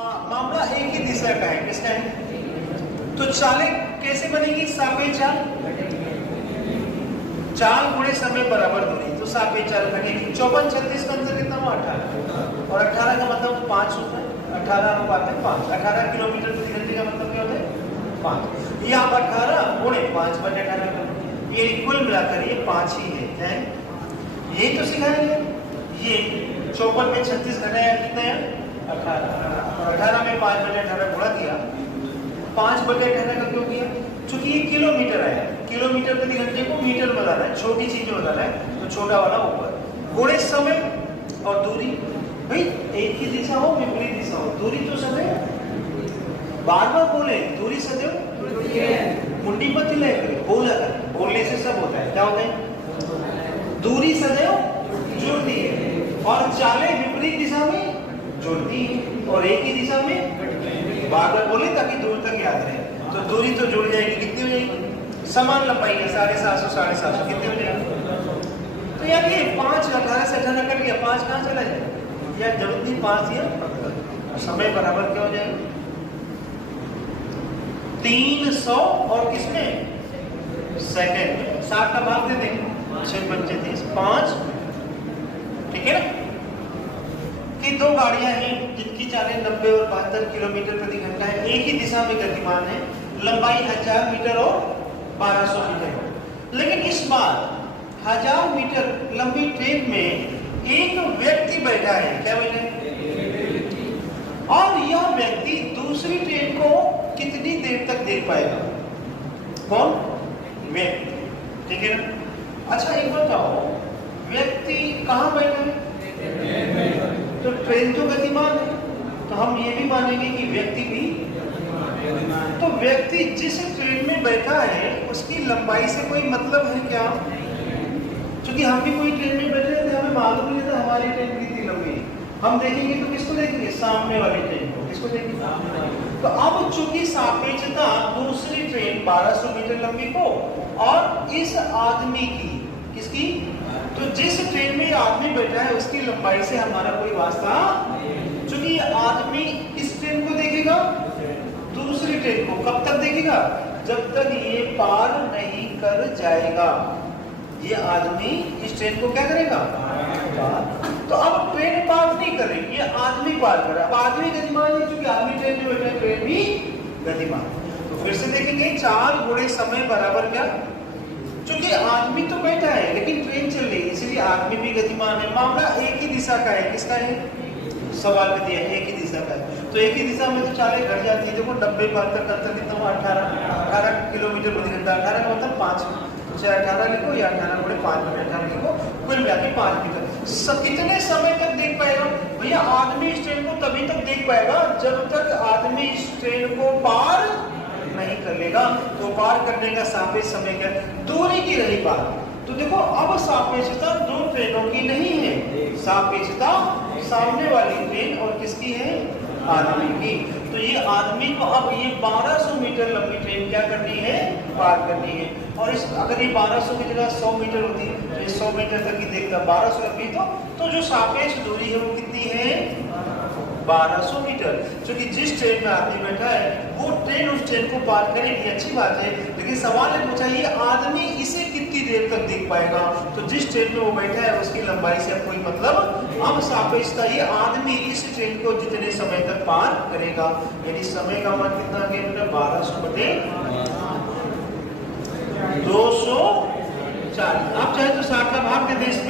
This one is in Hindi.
मामला एक ही दिशा का है, किसका है? तो चालें कैसे बनेगी? सापेक्ष चाल, चाल गुणे समय बराबर दूरी, तो सापेक्ष चाल बनेगी। 54 36 का आंसर कितना हुआ? 18, और 18 का मतलब 5 होता है, 18 अनुपात में 5, 18 किलोमीटर प्रति घंटे का मतलब क्या होता है? 5। ये आप 18 गुणे 5/18 करो, ये कुल मिलाकर ये 5 ही है। यही तो सिखाएंगे। ये 54 में 36 घटाया कितना है? 18, 18 में 5/18 गुणा किया, 5/18 का क्यों किया? चूंकि ये किलोमीटर आया, किलोमीटर प्रति घंटे को मीटर बताना है, छोटी चीज बताना है, तो छोटा वाला ऊपर। गुणे समय और दूरी, भाई एक ही दिशा हो विपरीत दिशा हो, दूरी तो सदैव, बार बार बोले दूरी सदैव मुंडी मत हिलाए, बोला बोलने से सब होता है। क्या होता है? दूरी सदैव जुड़ती है और चालें विपरीत दिशा में जुड़ती है, और एक ही दिशा में बार बार बोले ताकि दूर तक याद रहे। तो दूरी तो जुड़ जाएगी, कितनी हो जाएगी? समान लंबाई है 750 750, कितनी हो जाएगी? तो यार ये 5 18 से 18 कर लिया, 5 कहाँ चला जाए? यार जरूरत नहीं, 5 दिया, समय बराबर क्या हो जाएगा? 300 और किसमें? सेकंड में। 60 का भाग दे देंगे, 6 पंचे 30, 5, ठीक है ना? कि दो गाड़ियां हैं जिनकी चालें 90 और 72 किलोमीटर प्रति घंटा है, एक ही दिशा में गतिमान है, लंबाई 1000 मीटर और 1200 मीटर। लेकिन इस बार 1000 मीटर लंबी ट्रेन में एक व्यक्ति बैठा है, क्या बैठा है? और यह व्यक्ति दूसरी ट्रेन को कितनी देर तक देख पाएगा? कौन? व्यक्ति, ठीक है ना? अच्छा एक बात बताओ, व्यक्ति कहाँ बैठा है? तो ट्रेन तो गतिमान है, तो हम ये भी मानेंगे कि व्यक्ति भी। तो व्यक्ति जिस ट्रेन में बैठा है उसकी लंबाई से कोई मतलब है क्या? क्योंकि हम भी कोई ट्रेन में बैठे थे, हमें मालूम नहीं था हमारी ट्रेन कितनी लंबी है। हम देखेंगे तो किसको देखेंगे? सामने वाली ट्रेन को। किसको देखेंगे? तो अब चूंकि सापेक्षता दूसरी ट्रेन 1200 मीटर लंबी को और इस आदमी की, किसकी? तो जिस ट्रेन में आदमी बैठा है उसकी लंबाई से हमारा कोई वास्ता, क्योंकि आदमी इस ट्रेन को देखेगा, दूसरी ट्रेन को कब तक देखेगा? जब तक ये पार नहीं कर जाएगा। ये आदमी इस ट्रेन को क्या करेगा? पार। तो अब ट्रेन पार नहीं कर रही, ये आदमी पार कर रहा है। अब आदमी गतिमान है, क्योंकि आदमी ट्रेन में बैठा है, ट्रेन भी गतिमान। तो फिर से देखेंगे 4 गुणे समय बराबर क्या? क्योंकि आदमी तो बैठा है लेकिन ट्रेन चल रही है, इसलिए आदमी भी गतिमान है। मामला एक ही दिशा का है, किसका है? सवाल में दिया है एक ही दिशा का है, तो एक ही दिशा में तो चालें घट जाती है। देखो 90 72 का अंतर कितना हुआ? 18 किलोमीटर प्रति घंटा, 18 का मतलब 5, तो चाहे 18 लिखो या 18 गुणे 5/18 लिखो, कुल मिला के 5 मीटर। कितने समय तक देख पाएगा? भैया आदमी इस ट्रेन को तभी तक देख पाएगा जब तक आदमी इस ट्रेन को पार नहीं कर लेगा। तो पार करने का सापेक्ष समय क्या? दूरी की रही बात। तो देखो अब सापेक्षता दो ट्रेनों की नहीं है, सापेक्षता सामने वाली ट्रेन और किसकी है? आदमी की। तो ये आदमी को अब ये 1200 मीटर लंबी ट्रेन क्या करनी है? पार करनी है। और इस अगर ये 1200 की जगह 100 मीटर होती तो ये 100 मीटर तक ही देखता, 1200 लंबी तो जो सापेक्ष दूरी है वो कितनी है? 1200 मीटर। क्योंकि जिस ट्रेन में आदमी बैठा है वो ट्रेन उस ट्रेन को पार करेगी, अच्छी बात है, लेकिन सवाल है पूछा ये आदमी इसे कितनी देर तक देख पाएगा? तो जिस ट्रेन में वो बैठा है उसकी लंबाई से कोई मतलब। अब सापेक्षता ये आदमी इस ट्रेन को जितने समय तक पार करेगा, यानी समय का मान कितना आ गया? 1200 बटे 240। आप चाहे तो 60 का भाग दे दें इसमें,